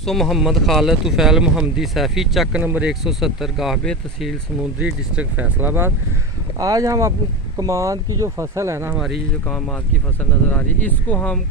सो मोहम्मद खालिद तुफैल मोहम्मदी सैफ़ी चक number 170 गाहबे तहसील समुंदरी district Faisalabad. आज हम अपनी कमांद की जो फसल है ना, हमारी जो कमांद की फसल नज़र आ रही है, इसको हम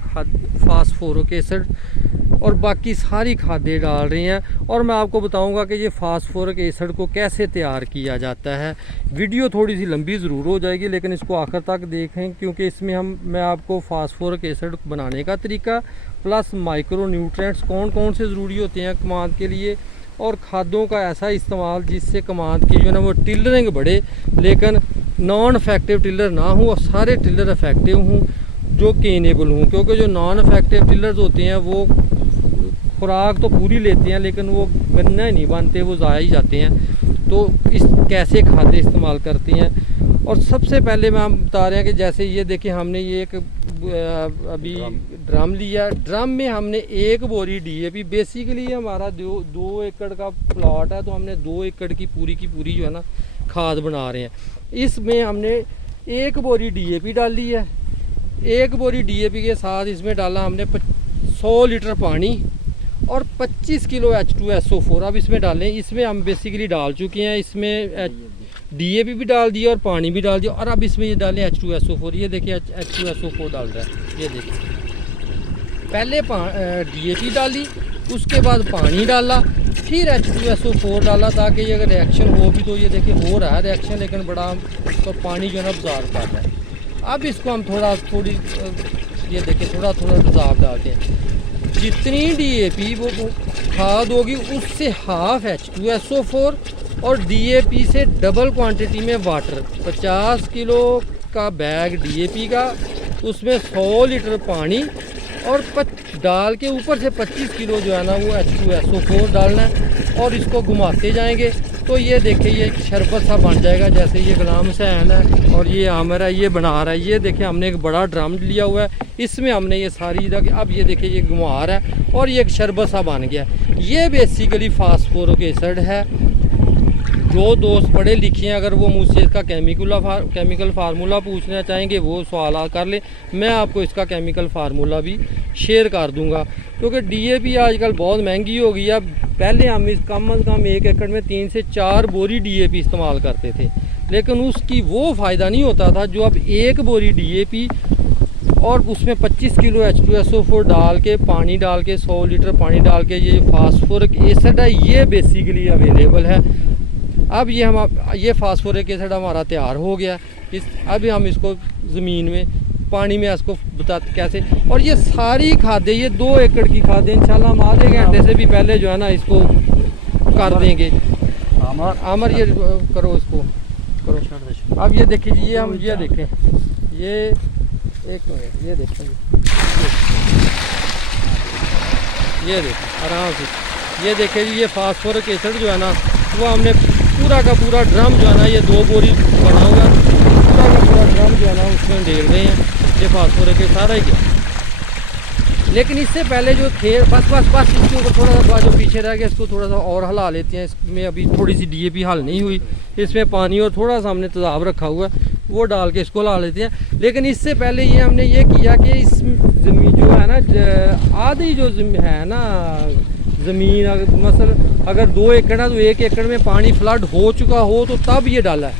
फास्फोरिक एसिड और बाकी सारी खादें डाल रही हैं। और मैं आपको बताऊंगा कि ये फास्फोरिक एसिड को कैसे तैयार किया जाता है। वीडियो थोड़ी सी लंबी ज़रूर हो जाएगी, लेकिन इसको आखिर तक देखें, क्योंकि इसमें मैं आपको फास्फोरिक एसिड बनाने का तरीका प्लस माइक्रो न्यूट्रिएंट्स कौन कौन से ज़रूरी होते हैं कमांद के लिए, और खादों का ऐसा इस्तेमाल जिससे कमांद की जो है ना वो टिलरिंग बढ़े, लेकिन नॉन इफेक्टिव टिलर ना हो और सारे टिलर इफेक्टिव हों जो केनेबल हों। क्योंकि जो नॉन इफेक्टिव टिलर्स होते हैं वो खुराक तो पूरी लेते हैं, लेकिन वो गन्ना नहीं बनते, वो ज़ाया ही जाते हैं। तो इस कैसे खादें इस्तेमाल करती हैं। और सबसे पहले मैं हम बता रहे हैं कि जैसे ये देखिए, हमने ये एक अभी ड्रम लिया, ड्रम में हमने 1 बोरी DAP, बेसिकली हमारा 2 एकड़ का प्लॉट है, तो हमने 2 एकड़ की पूरी जो है ना खाद बना रहे हैं। इसमें हमने 1 बोरी DAP डाली है। 1 बोरी DAP के साथ इसमें डाला हमने 100 लीटर पानी और 25 किलो H2SO4 अब इसमें डालें। इसमें हम बेसिकली डाल चुके हैं, इसमें DAP भी डाल दिया और पानी भी डाल दिया, और अब इसमें ये डालें H2SO4। ये देखिए H2SO4 डाल रहा है, ये देखिए। पहले DAP डाली, उसके बाद पानी डाला, फिर H2SO4 डाला, ताकि ये अगर रिएक्शन हो भी, तो ये देखिए हो रहा है रिएक्शन, लेकिन बड़ा तो पानी जो है ना अब्जॉर्ब कर रहा है। अब इसको हम थोड़ी ये देखिए थोड़ा तेज़ाब डालते हैं। जितनी DAP वो खाद होगी उससे हाफ H2SO4 और DAP से डबल क्वांटिटी में वाटर। 50 किलो का बैग DAP का, उसमें 100 लीटर पानी और डाल के ऊपर से 25 किलो जो है ना वो H2SO4 डालना है, और इसको घुमाते जाएंगे। तो ये देखिए ये शरबत सा बन जाएगा। जैसे ये गुलाम हुसैन है और ये आमिर है, ये बना रहा है। ये देखिए हमने एक बड़ा ड्रम लिया हुआ है, इसमें हमने ये सारी अब ये देखिए ये घुमा रहा है और ये एक शरबत सा बन गया। ये बेसिकली फास्फोरिक एसिड है। जो दोस्त पढ़े लिखे हैं, अगर वो मुझसे इसका केमिकल फार्मूला पूछना चाहेंगे वो सवाल कर लें, मैं आपको इसका केमिकल फार्मूला भी शेयर कर दूंगा। क्योंकि DAP आजकल बहुत महंगी हो गई है। पहले हम इस कम अज़ कम 1 एकड़ में 3 से 4 बोरी DAP इस्तेमाल करते थे, लेकिन उसकी वो फ़ायदा नहीं होता था जो अब 1 बोरी DAP और उसमें 25 किलो H2SO4 डाल के, पानी डाल के, 100 लीटर पानी डाल के, ये फास्फोरिक एसिड है, ये बेसिकली अवेलेबल है। अब ये फास्फोरिक एसिड हमारा तैयार हो गया। अभी हम इसको ज़मीन में पानी में इसको बताते कैसे। और ये सारी खादें, ये 2 एकड़ की खादें इंशाल्लाह हम आधे घंटे से भी पहले जो है ना इसको कर देंगे। आमर ये करो, इसको करो। अब ये देखिए जी, ये देखें, ये एक मिनट, ये देखें, ये देखें आराम से, ये देखें जी, ये फास्फोरिक एसिड जो है ना वो हमने पूरा का पूरा ड्रम जो है ना, ये 2 बोरी बना हुआ है, पूरा का पूरा ड्रम जो है ना उसमें डेल रहे हैं। ये फास्फोरिक सारा ही गया। लेकिन इससे पहले जो थे बस इसके ऊपर थोड़ा सा जो पीछे रह गया, इसको थोड़ा सा और हिला लेते हैं। इसमें अभी थोड़ी सी DAP हल नहीं हुई, इसमें पानी और थोड़ा सा हमने तेज़ाब रखा हुआ है, वो डाल के इसको हिला लेते हैं। लेकिन इससे पहले ये हमने ये किया कि इस ज़मीन जो है ना, आधी जो है ना ज़मीन, मसल अगर 2 एकड़ है तो 1 एकड़ में पानी फ्लड हो चुका हो तो तब ये डाला है,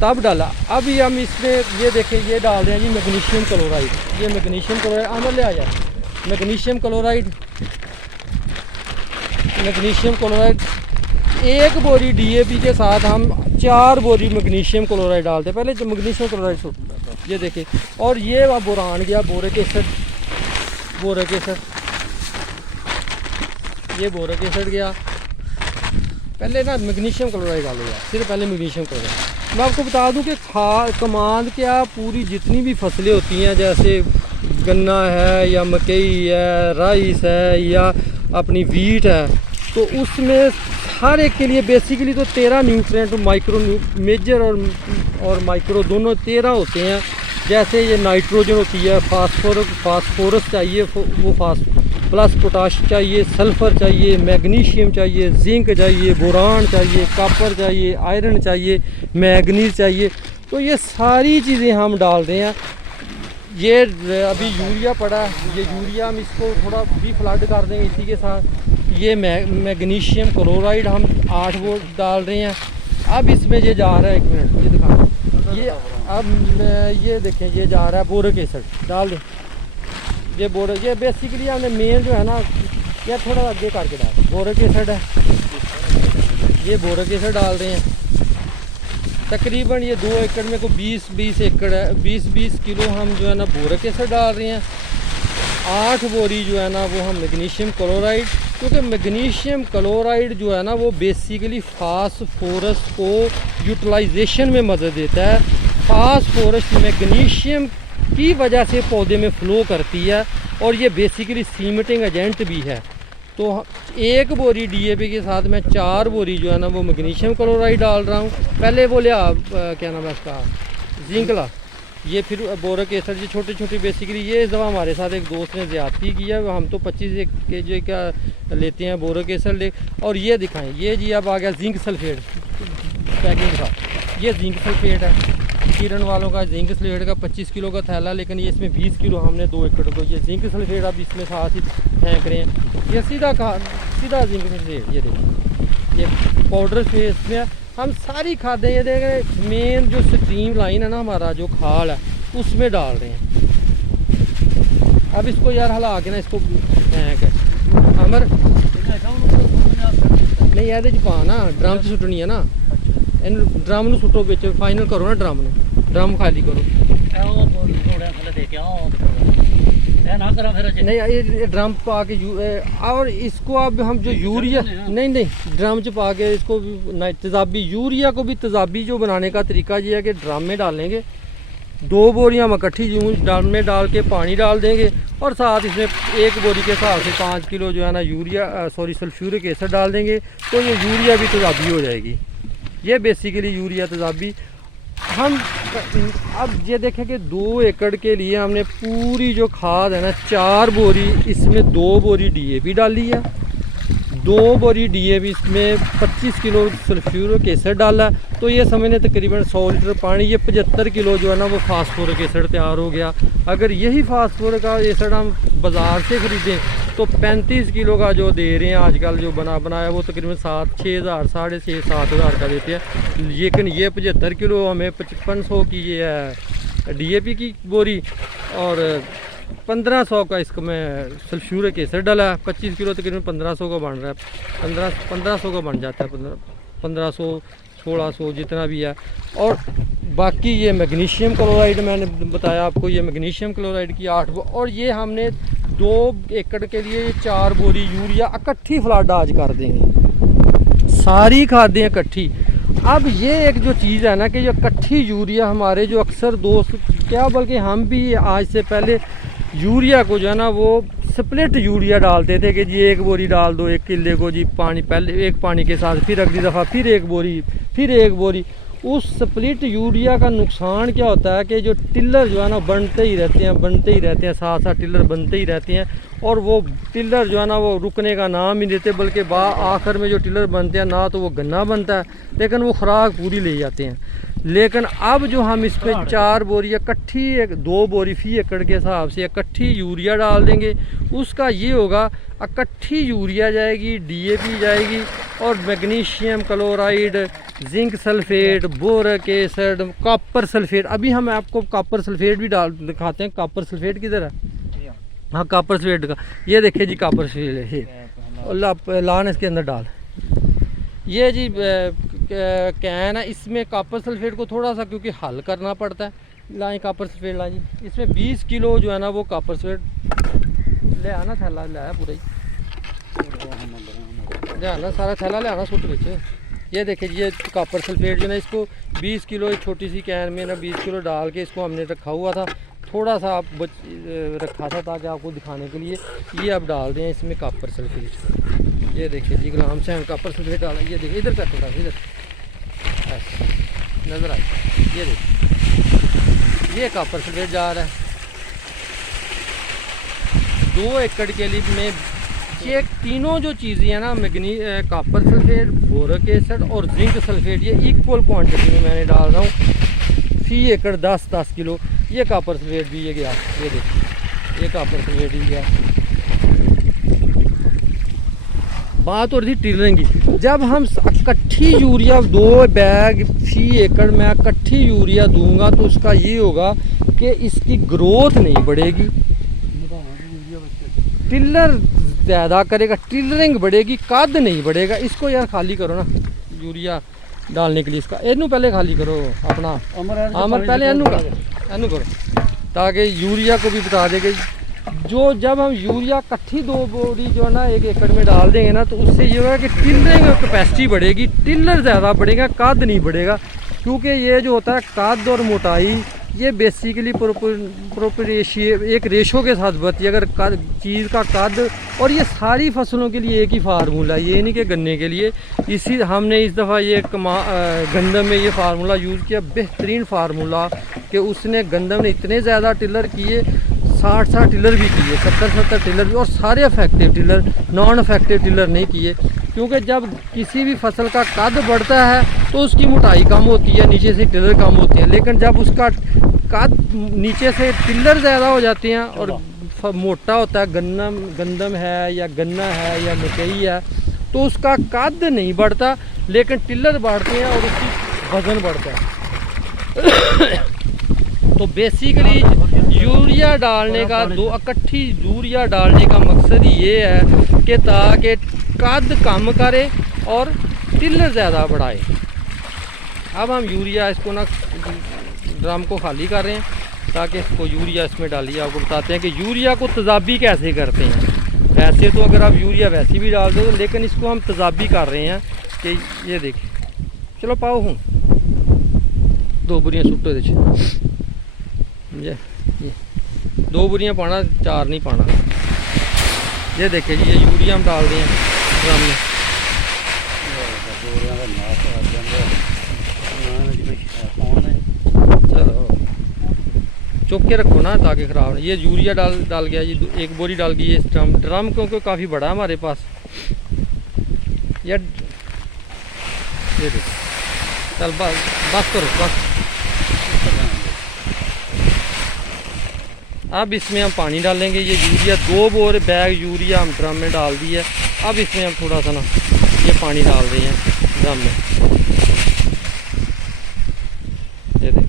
तब डाला। अब ये हम इसमें ये देखें, ये डाल रहे हैं जी मैग्नीशियम क्लोराइड। ये मैग्नीशियम क्लोराइड आमर ले आ जाए। मैग्नीशियम क्लोराइड 1 बोरी DAP के साथ हम 4 बोरी मैग्नीशियम क्लोराइड डालते हैं। पहले जो मैग्नीशियम क्लोराइड ये देखें, और ये बोरान गया, बोरिक एसिड, ये बोरिक एसिड गया। पहले ना मैग्नीशियम क्लोराइड डालो यार, सिर्फ पहले मैग्नीशियम क्लोराइड। मैं आपको बता दूं कि कमांद क्या पूरी जितनी भी फसलें होती हैं, जैसे गन्ना है या मकई है, राइस है या अपनी वीट है, तो उसमें हर एक के लिए बेसिकली तो 13 न्यूट्रिएंट, माइक्रो मेजर और माइक्रो दोनों 13 होते हैं। जैसे ये नाइट्रोजन होती है, फास्फोरस चाहिए, वो प्लस पोटाश चाहिए, सल्फ़र चाहिए, मैग्नीशियम चाहिए, जिंक चाहिए, बोरान चाहिए, कॉपर चाहिए, आयरन चाहिए, मैग्नीज चाहिए। तो ये सारी चीज़ें हम डाल रहे हैं। ये अभी यूरिया पड़ा है, ये यूरिया हम इसको थोड़ा भी फ्लड कर देंगे इसी के साथ। ये मैग्नीशियम क्लोराइड हम 8 बोर डाल रहे हैं। अब इसमें ये जा रहा है, 1 मिनट ये दिखा, ये अब ये देखें ये जा रहा है बोरिक एसिड डाल दें। ये बोरिक, ये बेसिकली हमने मेन जो है ना, ये थोड़ा आगे करके डाल, बोरिक एसिड है, ये बोरिक एसिड डाल रहे हैं। तकरीबन ये 2 एकड़ में को 20 एकड़ है, 20 किलो हम जो है ना बोरिक एसिड डाल रहे हैं। 8 बोरी जो है ना वो हम मैग्नीशियम क्लोराइड, क्योंकि मैग्नीशियम क्लोराइड जो है ना वो बेसिकली फास्फोरस को यूटिलाइजेशन में मदद देता है। फास्फोरस मैग्नीशियम की वजह से पौधे में फ्लो करती है और ये बेसिकली सीमेंटिंग एजेंट भी है। तो 1 बोरी DAP के साथ मैं 4 बोरी जो है ना वो मैग्नीशियम क्लोराइड डाल रहा हूँ। पहले वो लिया क्या नाम है इसका, जिंकला, ये फिर बोरिक एसिड, ये छोटे छोटे बेसिकली। ये इस दफ़ा हमारे साथ एक दोस्त ने ज़्यादती किया, हम तो 25 kg का लेते हैं बोरिक एसिड। और ये दिखाएं, ये जी अब आ गया जिंक सल्फेट पैकिंग का, ये जिंक सल्फेट है किरण वालों का, जिंक सल्फेट का 25 किलो का थैला, लेकिन ये इसमें 20 किलो हमने 2 एकड़ को ये जिंक सल्फेट अब इसमें साथ ही फेंक रहे हैं। ये सीधा जिंक सल्फेट, ये देखिए ये पाउडर फेस में हम सारी खादें, ये देख रहे मेन जो स्ट्रीम लाइन है ना हमारा जो खाल है उसमें डाल रहे हैं। अब इसको यार हिला के ना इसको फेंक अमर नहीं यार पा ना ड्रम से सुटनी है ना, इन ड्रम ਨੂੰ ਸੁੱਟੋ ਵਿੱਚ, फाइनल करो ना ड्रम ਨੂੰ, ड्रम खाली करो। नहीं ये ड्रम पा के और इसको अब हम जो यूरिया नहीं ड्रम च पा के इसको तेज़ाबी यूरिया को भी तेज़ाबी जो बनाने का तरीका ये है कि ड्रम में डालेंगे, 2 बोरियाँ हम इकट्ठी ड्रम में डाल के पानी डाल देंगे और साथ इसमें 1 बोरी के हिसाब से 5 किलो जो है ना यूरिया सल्फ्यूरिक एसिड डाल देंगे, तो ये यूरिया भी तेज़ाबी हो जाएगी। ये बेसिकली यूरिया तेज़ाबी हम अब ये देखें कि 2 एकड़ के लिए हमने पूरी जो खाद है ना 4 बोरी, इसमें 2 बोरी DAP डाली है, 2 बोरी DAP इसमें 25 किलो सल्फ्यूरिक एसिड डाला है। तो ये समझने तकरीबन 100 लीटर पानी, ये 75 किलो जो है ना वो फास्फोरिक एसिड तैयार हो गया। अगर यही फास्फोरिक एसिड हम बाज़ार से ख़रीदें तो 35 किलो का जो दे रहे हैं आजकल जो बनाया वो तकरीबन 6,000 साढ़े 7,000 का देते हैं। लेकिन ये 75 किलो हमें 5500 की ये है DAP की बोरी और 1500 का इसको मैं सल्फ्यूरिक एसिड डाला है। 25 किलो तकरीबन 1500 का बन रहा है, 1500 का बन जाता है, 1500 1600 जितना भी है। और बाकी ये मैग्नीशियम क्लोराइड मैंने बताया आपको, ये मैग्नीशियम क्लोराइड की 8 और ये हमने 2 एकड़ के लिए 4 बोरी यूरिया इकट्ठी फ्लड आज कर देंगे, सारी खादें इकट्ठी। अब ये एक जो चीज़ है ना कि जो इकट्ठी यूरिया हमारे जो अक्सर दोस्त क्या बल्कि हम भी आज से पहले यूरिया को जो है ना वो स्प्लिट यूरिया डालते थे कि जी 1 बोरी डाल दो 1 किले को जी, पानी पहले एक पानी के साथ, फिर अगली दफ़ा फिर 1 बोरी, फिर 1 बोरी। उस स्प्लिट यूरिया का नुकसान क्या होता है कि जो टिलर जो है ना बनते ही रहते हैं, साथ साथ टिलर बनते ही रहते हैं और वो टिलर जो है ना वो रुकने का नाम ही देते, बल्कि आखिर में जो टिलर बनते हैं ना तो वो गन्ना बनता है लेकिन वो खुराक पूरी ले जाते हैं। लेकिन अब जो हम इस पर 4 बोरी इकट्ठी 2 बोरी फी एकड़ के हिसाब से इकट्ठी यूरिया डाल देंगे, उसका ये होगा इकट्ठी यूरिया जाएगी, DAP जाएगी और magnesium chloride, zinc sulphate, boric acid, copper sulphate. अभी हम आपको कॉपर सल्फेट भी डाल दिखाते हैं। कॉपर सल्फेट किधर है? हाँ कॉपर सल्फेट का ये देखिए जी, कॉपर सल्फेट है, लान इसके अंदर डाल। ये जी कैन है, इसमें कॉपर सल्फेट को थोड़ा सा क्योंकि हल करना पड़ता है, लाएँ कॉपर सल्फेट लाएँ जी। इसमें 20 किलो जो है ना वो कॉपर सल्फेट ले आना, थैला ले आया पूरा ही ले आना, सारा थैला ले आना सूट बिच। ये देखिए ये कॉपर सल्फेट जो है इसको 20 किलो छोटी सी कैन में ना 20 किलो डाल के इसको हमने रखा हुआ था, थोड़ा सा आप रखा था ताकि आपको दिखाने के लिए। ये अब डाल रहे हैं इसमें कॉपर सल्फेट। ये देखिए जी गुलाम से कॉपर सल्फेट डाला, ये देखिए इधर कर थोड़ा इधर नज़र आए, ये देखिए ये कॉपर सल्फेट जा रहा है 2 एकड़ के लिए में। ये तीनों जो चीज़ें हैं ना कॉपर सल्फेट, बोरिक एसिड और जिंक सल्फेट, ये इक्वल क्वांटिटी में मैंने डाल रहा हूँ फी एकड़ 10-10 किलो। ये कॉपर सल्फेट भी ये गया, ये देखिए ये कॉपर सल्फेट भी गया। बात हो रही थी टिलरिंग की। जब हम इकट्ठी यूरिया 2 बैग फी एकड़ में इकट्ठी यूरिया दूंगा तो उसका ये होगा कि इसकी ग्रोथ नहीं बढ़ेगी, टिलर ज़्यादा करेगा, टिलरिंग बढ़ेगी, कद नहीं बढ़ेगा। इसको यार खाली करो ना यूरिया डालने के लिए, इसका एनू पहले खाली करो अपना अमर पहले एनू करो, ताकि यूरिया को भी बता देंगे। जो जब हम यूरिया इकट्ठी 2 बोरी जो है ना 1 एकड़ में डाल देंगे ना, तो उससे ये होगा कि टिलरिंग कैपेसिटी बढ़ेगी, टिलर ज़्यादा बढ़ेगा, कद नहीं बढ़ेगा। क्योंकि ये जो होता है कद और मोटाई ये बेसिकली एक रेशो के साथ बढ़ती है। अगर चीज़ का कद, और ये सारी फसलों के लिए एक ही फार्मूला, ये नहीं कि गन्ने के लिए। इसी हमने इस दफ़ा ये गंदम में ये फार्मूला यूज़ किया, बेहतरीन फार्मूला, कि उसने गंदम ने इतने ज़्यादा टिलर किए, 60 टिलर भी किए, 70 टिलर भी, और सारे affective tiller, non affective tiller नहीं किए। क्योंकि जब किसी भी फसल का कद बढ़ता है तो उसकी मोटाई कम होती है, नीचे से टिलर कम होते हैं। लेकिन जब उसका कद नीचे से टिलर ज़्यादा हो जाते हैं और मोटा होता है, गंदम है या गन्ना है या मकई है, तो उसका कद नहीं बढ़ता लेकिन टिलर बढ़ते हैं और उसकी वज़न बढ़ता है। तो बेसिकली यूरिया डालने का, 2 इकट्ठी यूरिया डालने का मकसद ही ये है कि ताकि कद कम करे और टिलर ज़्यादा बढ़ाए। अब हम यूरिया इसको ना ड्रम को खाली कर रहे हैं ताकि इसको यूरिया इसमें डालिए। आपको बताते हैं कि यूरिया को तेज़ाबी कैसे करते हैं। वैसे तो अगर आप यूरिया वैसे भी डाल दो, लेकिन इसको हम तेज़ाबी कर रहे हैं कि ये देखिए, चलो पाओ हूँ 2 बुरियाँ सुट्टो ये 2 बुरियाँ पाना, 4 नहीं पाना। ये देखिए जी, ये यूरिया हम डाल रहे हैं ड्रम में। चलो चुप के रखो ना ताकि ख़राब नहीं। ये यूरिया डाल गया जी, 1 बोरी डाल गई ये ड्रम क्योंकि काफ़ी बड़ा है हमारे पास। ये देखो, चल बस करो बस। अब इसमें हम पानी डालेंगे। ये यूरिया 2 बैग यूरिया हम ड्रम में डाल दी है। अब इसमें हम थोड़ा सा ना ये पानी डाल रहे हैं ड्रम में। ये देखिए,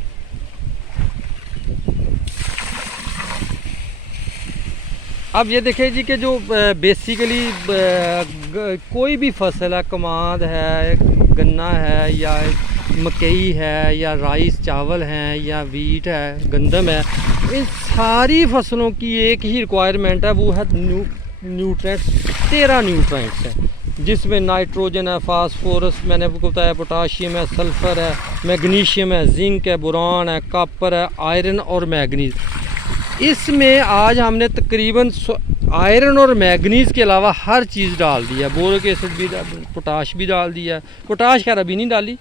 अब ये देखिए जी कि जो बेसिकली कोई भी फसल है, कमाद है, गन्ना है या मकई है या राइस चावल हैं या वीट है, गंदम है, इन सारी फसलों की एक ही रिक्वायरमेंट है, वो है न्यूट्रेंट्स। 13 न्यूट्रेंट्स हैं जिसमें नाइट्रोजन है, फास्फोरस मैंने आपको बताया, पोटाशियम है, सल्फ़र है, मैग्नीशियम है, जिंक है, बोरान है, कॉपर है, आयरन और मैग्नीज। इसमें आज हमने तकरीबन आयरन और मैग्नीज़ के अलावा हर चीज़ डाल दी है। बोरिक एसिड भी, पोटाश भी डाल दिया है। पोटाश खैर अभी नहीं डाली,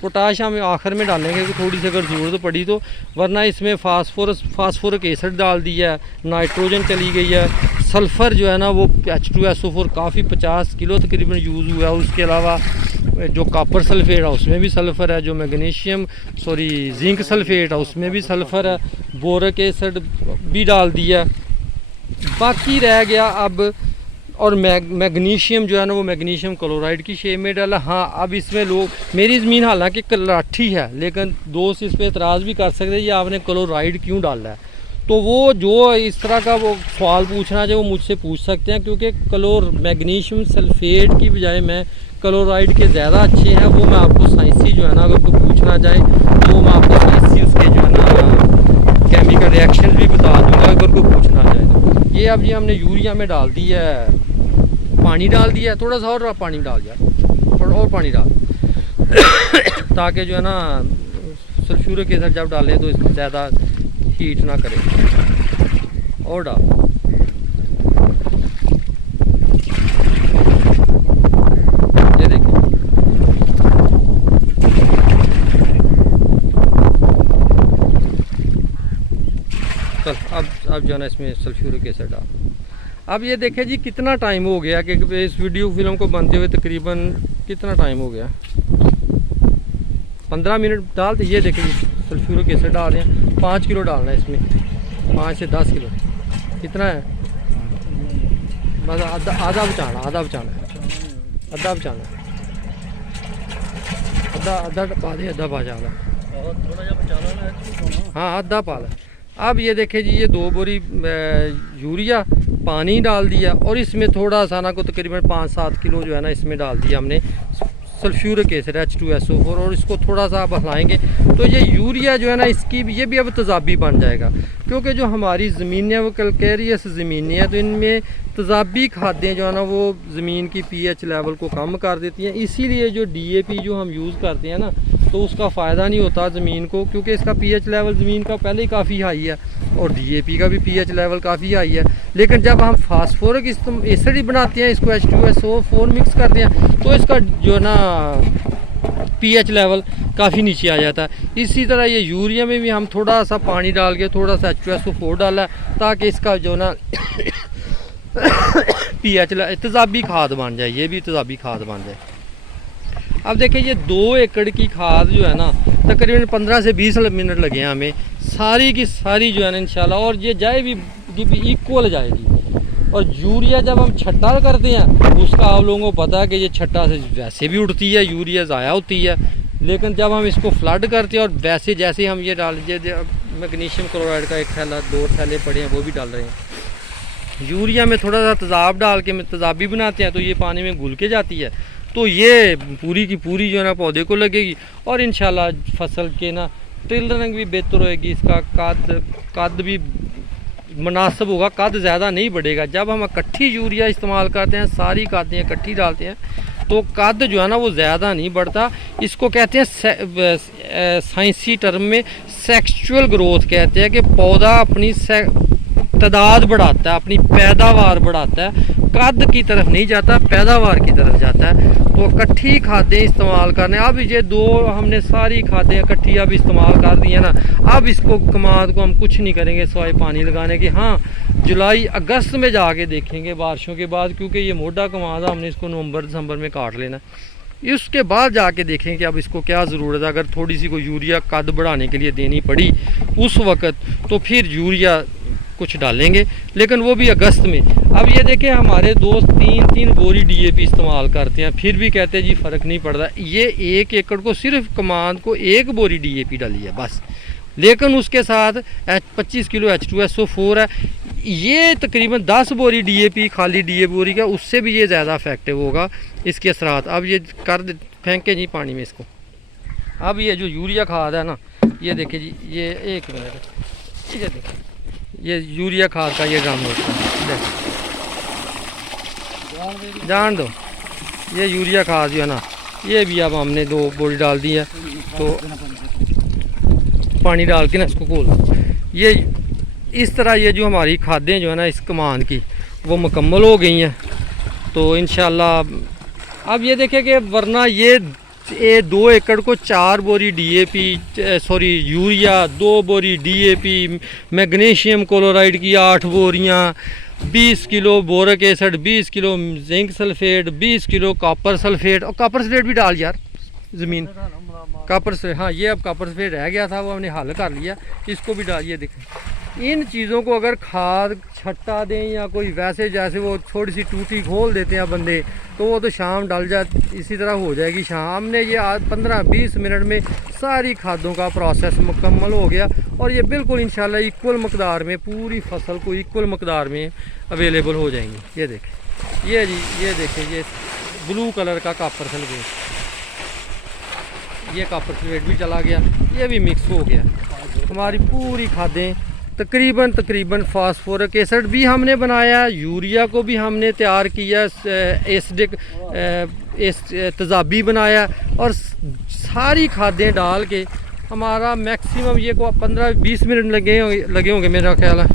पोटाश हम आखिर में डालेंगे कि थोड़ी सी अगर ज़रूरत पड़ी तो, वरना इसमें फास्फोरिक एसिड डाल दिया है, नाइट्रोजन चली गई है, सल्फ़र जो है ना वो H2SO4 काफ़ी 50 किलो तकरीबन यूज़ हुआ है। उसके अलावा जो कॉपर सल्फेट है उसमें भी सल्फ़र है, जो जिंक सल्फेट है उसमें भी सल्फ़र है, बोरिक एसिड भी डाल दिया। बाकी रह गया अब, और मैग्नीशियम जो है ना वो मैग्नीशियम क्लोराइड की शेप में डाला। हाँ, अब इसमें लोग, मेरी ज़मीन हालांकि कलाठी है लेकिन दोस्त इस पर एतराज़ भी कर सकते हैं ये आपने क्लोराइड क्यों डाला है। तो वो जो इस तरह का वो सवाल पूछना चाहिए वो मुझसे पूछ सकते हैं, क्योंकि मैग्नीशियम सल्फेट की बजाय मैं क्लोराइड के ज़्यादा अच्छे हैं। वो मैं आपको साइंसी जो है ना, अगर कोई पूछना चाहे तो वो मैं आपको साइंसी उसके जो है ना केमिकल रिएक्शन भी बता दूँगा अगर कोई पूछना चाहे तो। ये अब ये हमने यूरिया में डाल दी है, पानी डाल दिया है, थोड़ा सा और पानी डाल दिया, थोड़ा और पानी डाल ताकि जो है ना सल्फ्यूरिक एसिड जब डालें तो इसमें ज़्यादा हीट ना करे। और डाल, ये देखिए, चल अब जो है ना इसमें सल्फ्यूरिक एसिड डाल। अब ये देखें जी कितना टाइम हो गया कि इस वीडियो फिल्म को बनते हुए तकरीबन कितना टाइम हो गया, 15 मिनट डालते। ये देखें जी सल्फ्यूरिक एसिड डाल रहे हैं, 5 किलो डालना है इसमें, 5 से 10 किलो कितना है, बस आधा बचाना, आधा पा दे, आधा पा ज़्यादा, हाँ आधा पा ले। अब ये देखें जी, ये 2 बोरी यूरिया पानी डाल दिया और इसमें थोड़ा सा ना को तकरीबन 5-7 किलो जो है ना इसमें डाल दिया हमने सल्फ्यूरिक एसिड H2SO4 और इसको थोड़ा सा आप हिलाएंगे तो ये यूरिया जो है ना इसकी ये भी अब तेज़ाबी बन जाएगा, क्योंकि जो हमारी ज़मीनें वो कैल्केरियस ज़मीनें हैं तो इनमें तेज़ाबी खादें जो है ना वो ज़मीन की pH लेवल को कम कर देती हैं। इसीलिए जो DAP जो हम यूज़ करते हैं ना तो उसका फ़ायदा नहीं होता ज़मीन को, क्योंकि इसका pH लेवल ज़मीन का पहले ही काफ़ी हाई है और DAP का भी pH लेवल काफ़ी हाई है। लेकिन जब हम फास्फोरिक एसिड ही बनाते हैं, इसको H2SO4 मिक्स करते हैं तो इसका जो ना pH लेवल काफ़ी नीचे आ जाता है। इसी तरह ये यूरिया में भी हम थोड़ा सा पानी डाल के थोड़ा सा H2SO4 डाला है ताकि इसका जो ना pH तेज़ाबी खाद बन जाए, ये भी तेज़ाबी खाद बन जाए। अब देखिए ये 2 एकड़ की खाद जो है ना तकरीबन 15 से 20 मिनट लगे हैं हमें, सारी की सारी जो है ना इंशाल्लाह, और ये जाए भी इक्वल जाएगी। और यूरिया जब हम छट्टा करते हैं उसका आप लोगों को पता है कि ये छट्टा से वैसे भी उठती है, यूरिया ज़ाया होती है, लेकिन जब हम इसको फ्लड करते हैं और वैसे जैसे हम ये डाल मैग्नीशियम क्लोराइड का 1 थैला 2 थैले पड़े हैं वो भी डाल रहे हैं, यूरिया में थोड़ा सा तेज़ाब डाल के तेज़ाबी बनाते हैं तो ये पानी में घुल के जाती है, तो ये पूरी की पूरी जो है ना पौधे को लगेगी और इंशाल्लाह फसल के ना तिल रंग भी बेहतर होएगी, इसका कद भी मुनासिब होगा, कद ज़्यादा नहीं बढ़ेगा। जब हम इकट्ठी यूरिया इस्तेमाल करते हैं, सारी खादें इकट्ठी डालते हैं तो कद जो है ना वो ज़्यादा नहीं बढ़ता। इसको कहते हैं साइंसी टर्म में सेक्सुअल ग्रोथ कहते हैं कि पौधा अपनी तादाद बढ़ाता है, अपनी पैदावार बढ़ाता है, कद की तरफ नहीं जाता, पैदावार की तरफ जाता है। तो इकट्ठी खादें इस्तेमाल करने, अब ये 2 हमने सारी खादें इकट्ठी अब इस्तेमाल कर दी है ना, अब इसको कमाद को हम कुछ नहीं करेंगे सिवाय पानी लगाने के। हाँ जुलाई अगस्त में जाके देखेंगे बारिशों के बाद, क्योंकि ये मोटा कमाद है, हमने इसको नवंबर दिसंबर में काट लेना, इसके बाद जाके देखें कि अब इसको क्या ज़रूरत है। अगर थोड़ी सी कोई यूरिया कद बढ़ाने के लिए देनी पड़ी उस वक़्त तो फिर यूरिया कुछ डालेंगे, लेकिन वो भी अगस्त में। अब ये देखें हमारे दोस्त 3-3 बोरी DAP इस्तेमाल करते हैं, फिर भी कहते हैं जी फ़र्क नहीं पड़ता। ये 1 एकड़ को सिर्फ कमाद को 1 बोरी DAP डाली है बस, लेकिन उसके साथ 25 किलो H2SO4 है। ये तकरीबन 10 बोरी DAP खाली DAP बोरी का, उससे भी ये ज़्यादा इफेक्टिव होगा इसके असरात। अब ये फेंके जी पानी में इसको। अब ये जो यूरिया खाद है ना, ये देखिए जी, ये 1 मिनट, ये देखिए ये यूरिया खाद का ये ड्रम होता है, जान दो। ये यूरिया खाद जो है ना ये भी अब हमने 2 बोरी डाल दी है, तो पानी डाल के ना इसको घोल। ये इस तरह ये जो हमारी खादें जो है ना इस कमान की वो मुकम्मल हो गई हैं। तो इंशाल्लाह अब ये देखें कि वरना ये 2 एकड़ को 4 बोरी DAP यूरिया, 2 बोरी DAP, मैग्नीशियम क्लोराइड की 8 बोरियाँ, 20 kilo boric acid, 20 kilo zinc sulphate, 20 kilo copper sulphate, और कॉपर सल्फेट भी डाल यार ज़मीन कॉपर से। हाँ ये अब कॉपर सल्फेट रह गया था वो हमने हल कर लिया, इसको भी डालिए। देखें इन चीज़ों को अगर खाद छट्टा दें या कोई वैसे जैसे वो थोड़ी सी टूटी खोल देते हैं बंदे तो वो तो शाम डल जाए, इसी तरह हो जाएगी शाम। हमने ये 15-20 मिनट में सारी खादों का प्रोसेस मुकम्मल हो गया और ये बिल्कुल इंशाल्लाह इक्वल मकदार में पूरी फसल को इक्वल मकदार में अवेलेबल हो जाएंगी। ये देखें ये जी, ये देखें ये ब्लू कलर का कॉपर सल्फेट, ये कॉपर सल्फेट भी चला गया, ये भी मिक्स हो गया। हमारी पूरी खादें तकरीबन फास्फोरिक एसिड भी हमने बनाया, यूरिया को भी हमने तैयार किया, एसिडिक तेज़ाबी बनाया और सारी खादें डाल के हमारा मैक्सिमम ये को 15-20 मिनट लगे होंगे मेरा ख्याल है,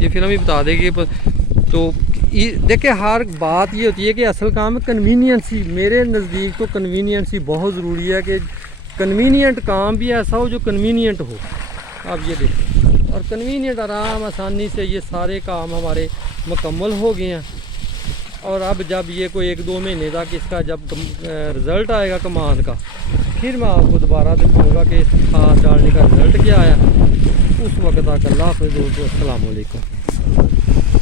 ये फिल्म ही बता देगी। तो देखिए हर बात ये होती है कि असल काम कन्वीनियंसी, मेरे नज़दीक तो कन्वीनियंसी बहुत ज़रूरी है कि कन्वीनियंट काम भी ऐसा हो जो कन्वीनियंट हो। अब ये देखिए और कन्वीनियंट आराम आसानी से ये सारे काम हमारे मुकम्मल हो गए हैं। और अब जब ये कोई 1-2 महीने तक इसका जब रिज़ल्ट आएगा कमाद का, फिर मैं आपको दोबारा दिखाऊंगा कि खाद डालने का रिज़ल्ट क्या आया। उस वक्त तक अल्लाह हाफ़िज़ दोस्तों, अस्सलाम वालेकुम।